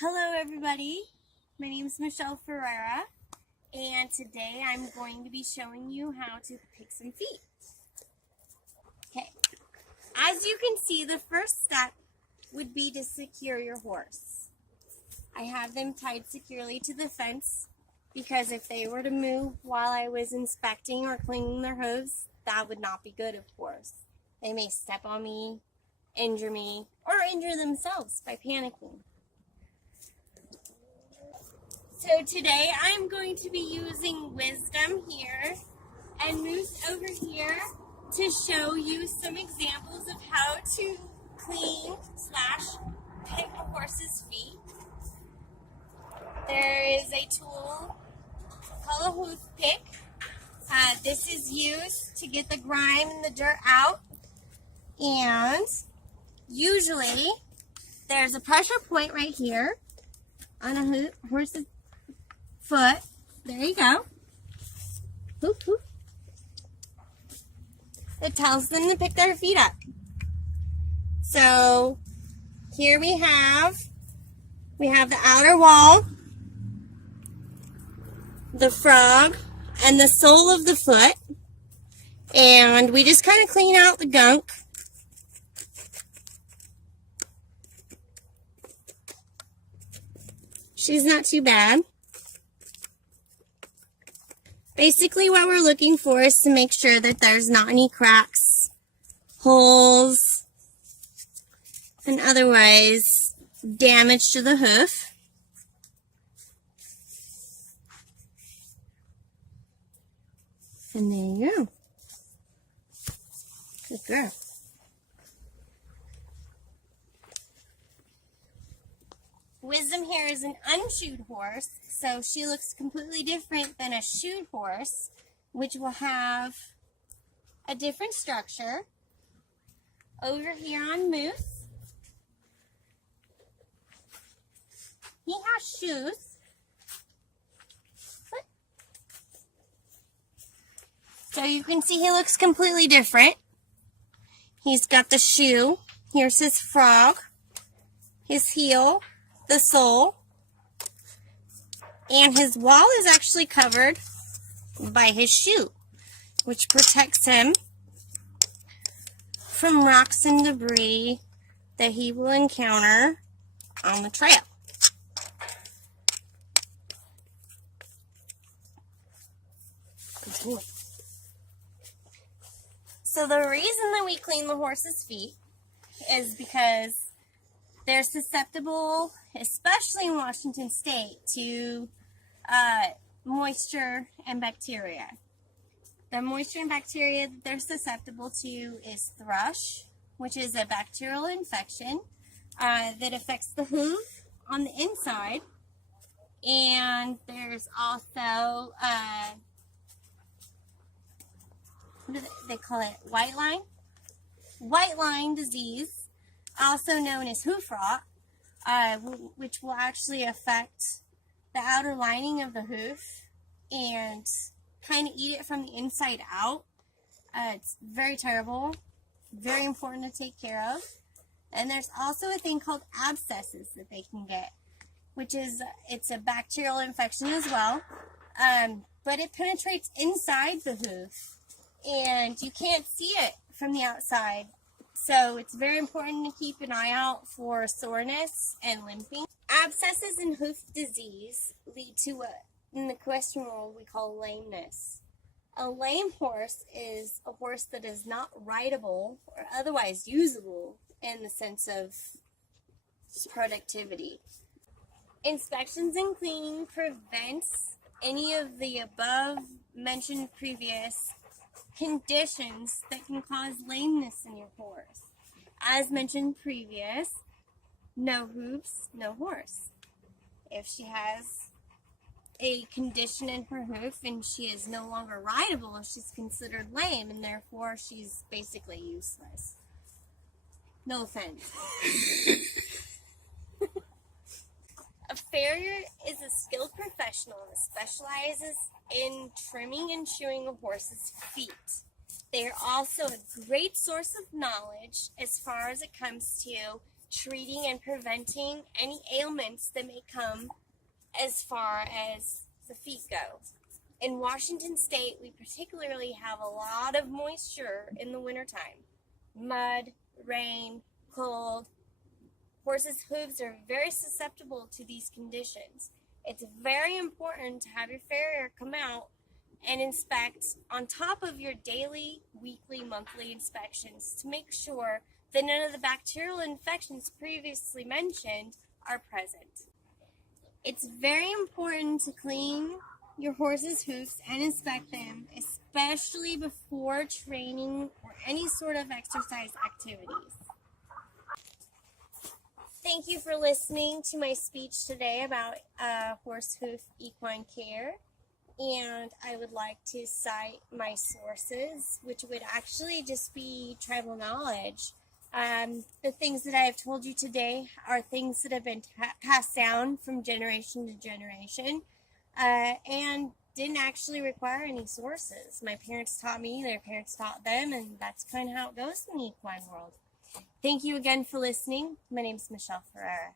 Hello everybody, my name is Michelle Ferreira, and today I'm going to be showing you how to pick some feet. Okay, as you can see, the first step would be to secure your horse. I have them tied securely to the fence because if they were to move while I was inspecting or cleaning their hooves, that would not be good, of course. They may step on me, injure me, or injure themselves by panicking. So today I'm going to be using Wisdom here and Moose over here to show you some examples of how to clean / pick a horse's feet. There is a tool called a hoof pick. This is used to get the grime and the dirt out, and usually there's a pressure point right here on a horse's foot. There you go. Whoop, whoop. It tells them to pick their feet up. So here we have the outer wall, the frog, and the sole of the foot. And we just kind of clean out the gunk. She's not too bad. Basically what we're looking for is to make sure that there's not any cracks, holes, and otherwise damage to the hoof. And there you go. Good girl. Wisdom here is an unshoed horse, so she looks completely different than a shoed horse, which will have a different structure. Over here on Moose, he has shoes. So you can see he looks completely different. He's got the shoe. Here's his frog, his heel, the sole, and his wall is actually covered by his shoe, which protects him from rocks and debris that he will encounter on the trail. Good boy. So the reason that we clean the horse's feet is because they're susceptible, especially in Washington State, to moisture and bacteria. The moisture and bacteria that they're susceptible to is thrush, which is a bacterial infection that affects the hoof on the inside. And there's also, what do they call it? White line? White line disease, also known as hoof rot, which will actually affect the outer lining of the hoof and kind of eat it from the inside out. It's very terrible, very important to take care of. And there's also a thing called abscesses that they can get, which is, it's a bacterial infection as well, but it penetrates inside the hoof and you can't see it from the outside. So it's very important to keep an eye out for soreness and limping. Abscesses and hoof disease lead to what in the equestrian world we call lameness. A lame horse is a horse that is not rideable or otherwise usable in the sense of productivity. Inspections and cleaning prevents any of the above mentioned previous conditions that can cause lameness in your horse. As mentioned previous, no hooves, no horse. If she has a condition in her hoof and she is no longer rideable, she's considered lame and therefore she's basically useless. No offense. A farrier is a skilled professional that specializes in trimming and shoeing a horse's feet. They are also a great source of knowledge as far as it comes to treating and preventing any ailments that may come as far as the feet go. In Washington State, we particularly have a lot of moisture in the wintertime. Mud, rain, cold. Horses' hooves are very susceptible to these conditions. It's very important to have your farrier come out and inspect on top of your daily, weekly, monthly inspections to make sure that none of the bacterial infections previously mentioned are present. It's very important to clean your horse's hooves and inspect them, especially before training or any sort of exercise activities. Thank you for listening to my speech today about horse hoof equine care. And I would like to cite my sources, which would actually just be tribal knowledge. The things that I have told you today are things that have been passed down from generation to generation and didn't actually require any sources. My parents taught me, their parents taught them, and that's kind of how it goes in the equine world. Thank you again for listening. My name is Michelle Ferreira.